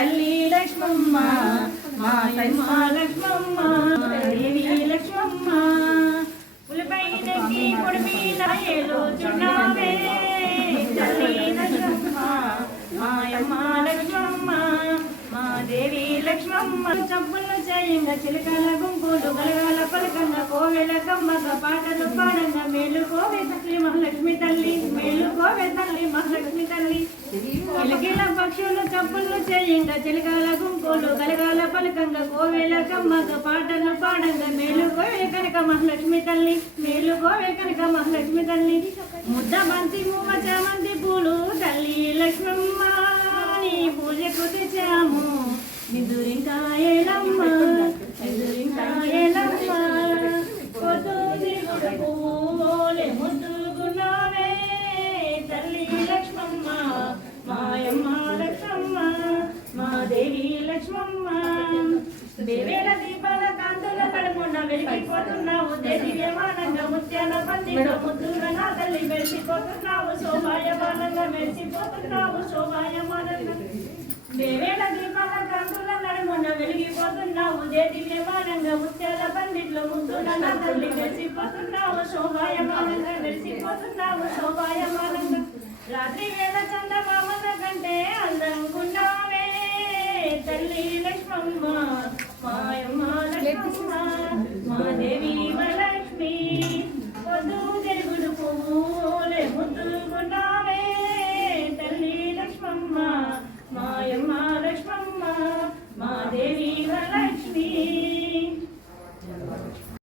తల్లి లక్ష్మమ్మ మాయమ్మ లక్ష్మమ్మ దేవి లక్ష్మమ్మ పులిపైనకి పొడిపిన ఏలుచున్నావే తల్లి లక్ష్మమ్మ మాయమ్మ లక్ష్మమ్మ మా దేవి లక్ష్మమ్మ చప్పులు చేయంగా చిలకల గుంపులు గలగాల పలకంగా కోవెల కమ్మగ పాటలు పాడంగా మేలుకోవే తల్లి మహాలక్ష్మి తల్లి మేలుకోవే తల్లి మహాలక్ష్మి తల్లి కిలకిల పక్షులు చప్పులు చేయంగా చిలకల గుంపులు గలగాల పలకంగా కోవెల కమ్మగ పాటలు పాడంగా మేలుకోవే కనక మహాలక్ష్మి తల్లి మేలుకోవే కనక మహాలక్ష్మి తల్లి ముద్ద బంతి మూవ చామంతి పూలు తల్లి లక్ష్మమ్మ నీ పూజకు తెచ్చాము ఎదురింకాయలమ్మ ఎదురింకాయలమ్మ కొద్ది పూలే ముద్దుగున్నావే తల్లి లక్ష్మమ్మ మాయమ్మ లక్ష్మమ్మ మా దేవి లక్ష్మమ్మ దేవేల దీపాల కాంతుల కడుపున వెలిగిపోతున్నావు దేదీయమానంగా ముత్యాల పందిలో ముద్దుల నా తల్లి మెరిసిపోతున్నావు శోభాయమానంగా మెరిసిపోతున్నావు శోభాయమానంగా దేవేల దీపాల కాంతుల నడుమున వెలిగిపోతున్నావు దేదీయమానంగా ముత్యాల పందిట్లో ముద్దుల నా తల్లి మెరిసిపోతున్నావు శోభాయమానంగా మెరిసిపోతున్నావు శోభాయమానంగా రాత్రి వేళ చందమా